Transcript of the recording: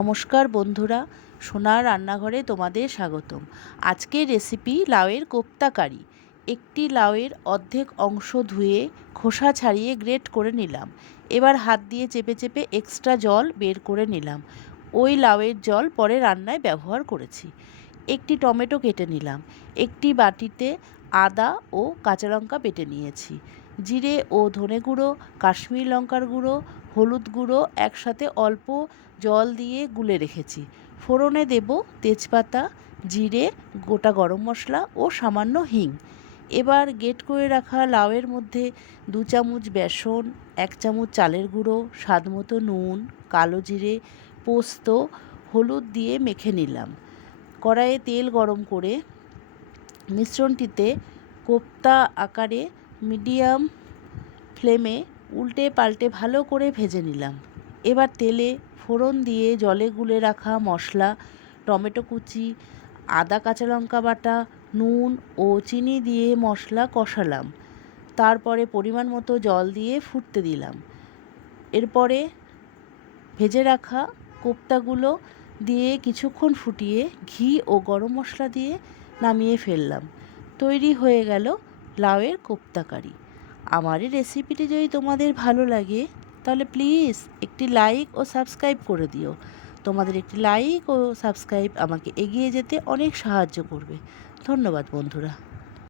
নমস্কার বন্ধুরা, সোনার রান্নাঘরে তোমাদের স্বাগতম। আজকের রেসিপি লাউয়ের কোপ্তা কারি। একটি লাউয়ের অর্ধেক অংশ ধুয়ে খোসা ছাড়িয়ে গ্রেট করে নিলাম। এবার হাত দিয়ে চেপে চেপে এক্সট্রা জল বের করে নিলাম। ওই লাউয়ের জল পরে রান্নায় ব্যবহার করেছি। একটি টমেটো কেটে নিলাম। একটি বাটিতে আদা ও কাঁচা লঙ্কা বেটে নিয়েছি। জিরে ও ধনে গুঁড়ো, কাশ্মীরি লঙ্কার গুঁড়ো, হলুদ গুঁড়ো একসাথে অল্প জল দিয়ে গুলে রেখেছি। ফোড়নে দেব তেজপাতা, জিরে, গোটা গরম মশলা ও সামান্য হিং। এবার গ্রেট করে রাখা লাউয়ের মধ্যে 2 চামচ বেসন, 1 চামচ চালের গুঁড়ো, স্বাদমতো নুন, কালো জিরে, পোস্ত, হলুদ দিয়ে মেখে নিলাম। কড়াইয়ে তেল গরম করে মিশ্রণটিতে কোপ্তা আকারে মিডিয়াম ফ্লেমে উল্টে পাল্টে ভালো করে ভেজে নিলাম। এবার তেলে ফোড়ন দিয়ে জলে গুলে রাখা মশলা, টমেটো কুচি, আদা কাঁচা লঙ্কা বাটা, নুন ও চিনি দিয়ে মশলা কষালাম। তারপরে পরিমাণ মতো জল দিয়ে ফুটতে দিলাম। এরপরে ভেজে রাখা কোপ্তাগুলো দিয়ে কিছুক্ষণ ফুটিয়ে ঘি ও গরম মশলা দিয়ে নামিয়ে ফেললাম। তৈরি হয়ে গেল লাউয়ের কোপ্তা কারি। আমার এই রেসিপিটি যদি তোমাদের ভালো লাগে তাহলে প্লিজ একটি লাইক ও সাবস্ক্রাইব করে দিও। তোমাদের একটি লাইক ও সাবস্ক্রাইব আমাকে এগিয়ে যেতে অনেক সাহায্য করবে। ধন্যবাদ বন্ধুরা।